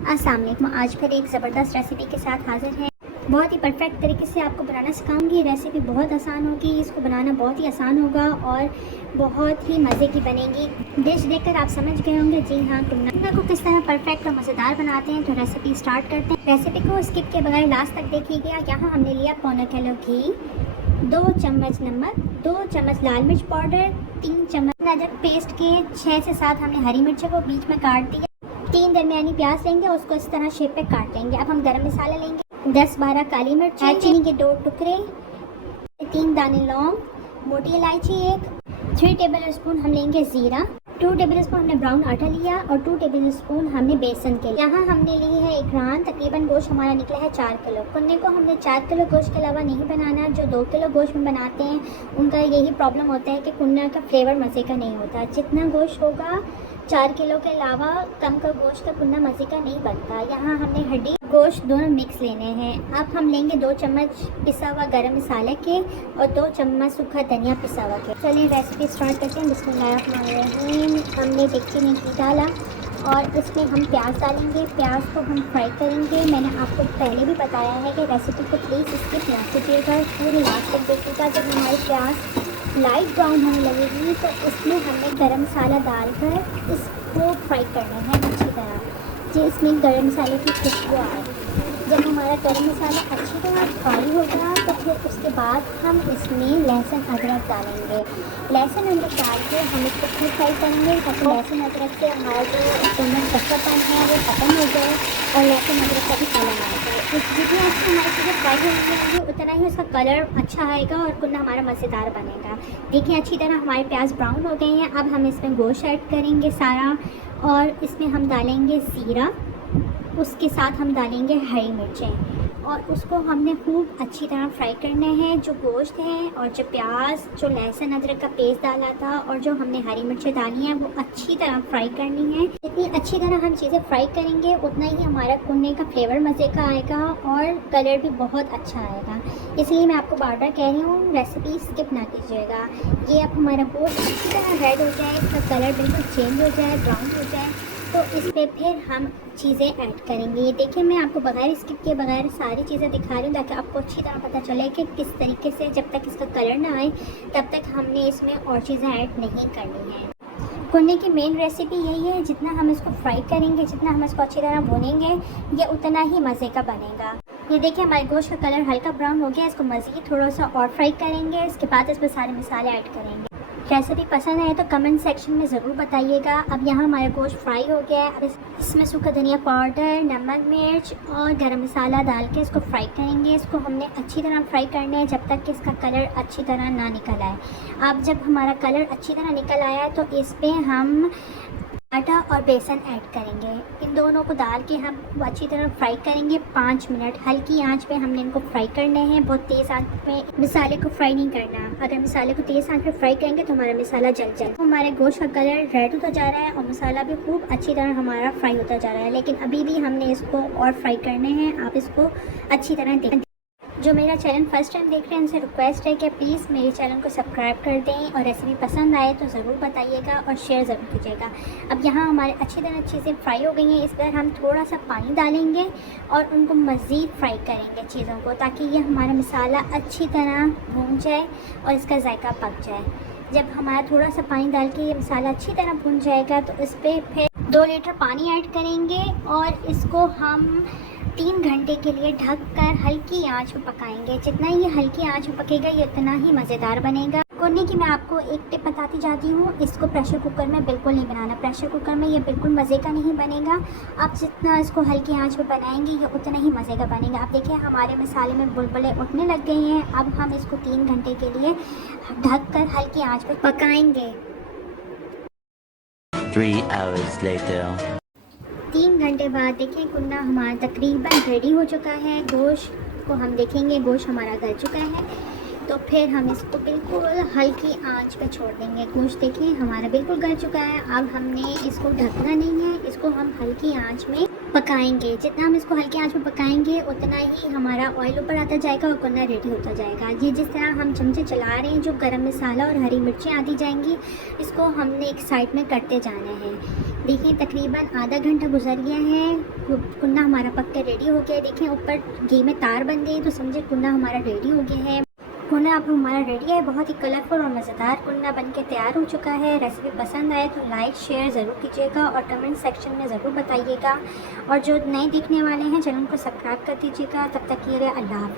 अस्सलाम वालेकुम। आज फिर एक ज़बरदस्त रेसिपी के साथ हाज़िर है। बहुत ही परफेक्ट तरीके से आपको बनाना सिखाऊंगी। रेसिपी बहुत आसान होगी, इसको बनाना बहुत ही आसान होगा और बहुत ही मज़े की बनेगी। डिश देखकर आप समझ गए होंगे, जी हाँ, टुन्ना को किस तरह परफेक्ट और मज़ेदार बनाते हैं। तो रेसिपी स्टार्ट करते हैं। रेसिपी को स्किप के बगैर लास्ट तक देखिएगा। यहाँ हमने लिया पौना किलो घी, 2 चम्मच नमक, 2 चम्मच लाल मिर्च पाउडर, 3 चम्मच अदरक पेस्ट के 6 से 7 हमने हरी मिर्चों को बीच में काट दिया। 3 दरमियानी प्याज लेंगे, उसको इस तरह शेप पे काट लेंगे। अब हम गरम मसाला लेंगे, 10-12 काली मिर्च, चीनी के 2 टुकड़े, 3 दाने लौंग, मोटी इलायची 1, 3 टेबल स्पून हम लेंगे ज़ीरा, 2 टेबल स्पून हमने ब्राउन आटा लिया और 2 टेबल स्पून हमने बेसन के। यहाँ हमने ली है इकरान। तकरीबन गोश्त हमारा निकला है 4 किलो। कुन्ने को हमने 4 किलो गोश्त के अलावा नहीं बनाना। जो 2 किलो गोश्त में बनाते हैं उनका यही प्रॉब्लम होता है कि कुन्ना का फ्लेवर मज़े का नहीं होता। जितना गोश्त होगा 4 किलो के अलावा कम का गोश्त का कुन्ना मज़े का नहीं बनता। यहाँ हमने हड्डी गोश्त दोनों मिक्स लेने हैं। अब हम लेंगे 2 चम्मच पिसा हुआ गरम मसाले के और 2 चम्मच सूखा धनिया पिसा हुआ के। चलिए रेसिपी स्टार्ट करते हैं। बिस्मिल्लाहिर्रहमानिर्रहीम। हमने डेगची में घी डाला और इसमें हम प्याज डालेंगे। प्याज को हम फ्राई करेंगे। मैंने आपको पहले भी बताया है कि रेसिपी को प्लीज़ स्किप ना कीजिएगा, पूरी लास्ट तक देखिएगा। जब हमारी प्याज लाइट ब्राउन होने लगेगी तो इसमें हमने गरम मसाला डालकर इसको फ्राई करना है अच्छी तरह, जिसमें गरम मसाले की खुशबू आए। जब हमारा गरम मसाला अच्छी तरह फ्राई होगा तो फिर उसके बाद हम इसमें लहसुन अदरक डालेंगे। लहसुन अदरक डाल के हम इसको फिर फ्राई करेंगे ताकि लहसुन अदरक से हमारा जो टमाटर कच्चापन है वो ख़त्म हो जाए और लहसुन अदरक का भी कलर आ जाए। जितनी अच्छी हमारी चीज़ें फ्राई होंगी उतना ही उसका कलर अच्छा आएगा और कुन्ना हमारा मज़ेदार बनेगा। देखिए अच्छी तरह हमारे प्याज ब्राउन हो गए हैं। अब हम इसमें गोश्त ऐड करेंगे सारा और इसमें हम डालेंगे ज़ीरा, उसके साथ हम डालेंगे हरी मिर्चें और उसको हमने खूब अच्छी तरह फ्राई करना है। जो गोश्त है और जो प्याज, जो लहसुन अदरक का पेस्ट डाला था और जो हमने हरी मिर्चें डाली हैं वो अच्छी तरह फ्राई करनी है। जितनी अच्छी तरह हम चीज़ें फ्राई करेंगे उतना ही हमारा कुन्ने का फ्लेवर मज़े का आएगा और कलर भी बहुत अच्छा आएगा। इसलिए मैं आपको बार बार कह रही हूँ, रेसिपी स्किप ना कीजिएगा। ये अब हमारा गोश्त अच्छी तरह रेड हो जाए, इसका कलर बिल्कुल चेंज हो जाए, ब्राउन हो जाए, तो इस पर फिर हम चीज़ें ऐड करेंगे। ये देखिए मैं आपको बगैर स्किप के बगैर सारी चीज़ें दिखा रही हूँ ताकि आपको अच्छी तरह पता चले कि किस तरीके से जब तक इसका कलर ना आए तब तक हमने इसमें और चीज़ें ऐड नहीं करनी है। कुन्ने की मेन रेसिपी यही है, जितना हम इसको फ्राई करेंगे, जितना हम इसको अच्छी तरह भूनेंगे, ये उतना ही मज़े का बनेगा। ये देखिए हमारे गोश्त का कलर हल्का ब्राउन हो गया। इसको मज़ीद थोड़ा सा और फ्राई करेंगे। इसके बाद इसमें सारे मसाले ऐड करेंगे। रेसिपी पसंद आए तो कमेंट सेक्शन में ज़रूर बताइएगा। अब यहाँ हमारा गोश्त फ्राई हो गया है। अब इसमें सूखा धनिया पाउडर, नमक, मिर्च और गरम मसाला डाल के इसको फ्राई करेंगे। इसको हमने अच्छी तरह फ्राई करना है जब तक कि इसका कलर अच्छी तरह ना निकल आए। अब जब हमारा कलर अच्छी तरह निकल आया तो इस पर हम आटा और बेसन ऐड करेंगे। इन दोनों को डाल के हम अच्छी तरह फ्राई करेंगे 5 मिनट। हल्की आंच पे हमने इनको फ्राई करने हैं, बहुत तेज़ आंच पे मसाले को फ्राई नहीं करना। अगर मसाले को तेज़ आंच पे फ्राई करेंगे तो हमारा मसाला जल जाए। हमारे गोश्त का कलर रेड होता जा रहा है और मसाला भी खूब अच्छी तरह हमारा फ्राई होता जा रहा है, लेकिन अभी भी हमने इसको और फ्राई करने हैं। आप इसको अच्छी तरह देखें। जो मेरा चैनल फर्स्ट टाइम देख रहे हैं उनसे रिक्वेस्ट है कि प्लीज़ मेरे चैनल को सब्सक्राइब कर दें और रेसिपी पसंद आए तो ज़रूर बताइएगा और शेयर ज़रूर कीजिएगा। अब यहाँ हमारे अच्छी तरह चीज़ें फ्राई हो गई हैं। इस पर हम थोड़ा सा पानी डालेंगे और उनको मज़ीद फ्राई करेंगे चीज़ों को, ताकि ये हमारा मसाला अच्छी तरह भून जाए और इसका जायका पक जाए। जब हमारा थोड़ा सा पानी डाल के ये मसाला अच्छी तरह भून जाएगा तो इस पर फिर 2 लीटर पानी ऐड करेंगे और इसको हम 3 घंटे के लिए ढककर हल्की आंच में पकाएंगे। जितना ये हल्की आंच में पकेगा ये उतना ही मज़ेदार बनेगा। कुन्ने की मैं आपको एक टिप बताती जाती हूँ, इसको प्रेशर कुकर में बिल्कुल नहीं बनाना। प्रेशर कुकर में ये बिल्कुल मज़े का नहीं बनेगा। आप जितना इसको हल्की आंच में बनाएंगे ये उतना ही मज़े का बनेगा। आप देखिए हमारे मसाले में बुलबुले उठने लग गए हैं। अब हम इसको 3 घंटे के लिए ढककर हल्की आंच पर पकाएंगे। 3 hours later. 3 घंटे बाद देखिए कुन्ना हमारा तकरीबन रेडी हो चुका है। गोश्त को हम देखेंगे, गोश्त हमारा गल चुका है, तो फिर हम इसको बिल्कुल हल्की आंच पे छोड़ देंगे। गोश्त देखिए हमारा बिल्कुल गल चुका है। अब हमने इसको ढकना नहीं है, इसको हम हल्की आंच में पकाएंगे। जितना हम इसको हल्के आंच पे पकाएंगे उतना ही हमारा ऑयल ऊपर आता जाएगा और कुन्ना रेडी होता जाएगा। ये जिस तरह हम चमचे चला रहे हैं, जो गरम मसाला और हरी मिर्चें आती जाएंगी, इसको हमने एक साइड में करते जाना है। देखिए तकरीबन आधा घंटा गुजर गया है, कुन्ना हमारा पक के रेडी हो गया है। देखिए ऊपर घी में तार बन गई, तो समझे कुन्ना हमारा रेडी हो गया है। कुन्ना अब हमारा रेडी है, बहुत ही कलरफुल और मज़ेदार कुन्ना बन के तैयार हो चुका है। रेसिपी पसंद आए तो लाइक शेयर ज़रूर कीजिएगा और कमेंट सेक्शन में ज़रूर बताइएगा। और जो नए देखने वाले हैं चैनल को सब्सक्राइब कर दीजिएगा। तब तक के लिए अल्लाह हाफ़िज़।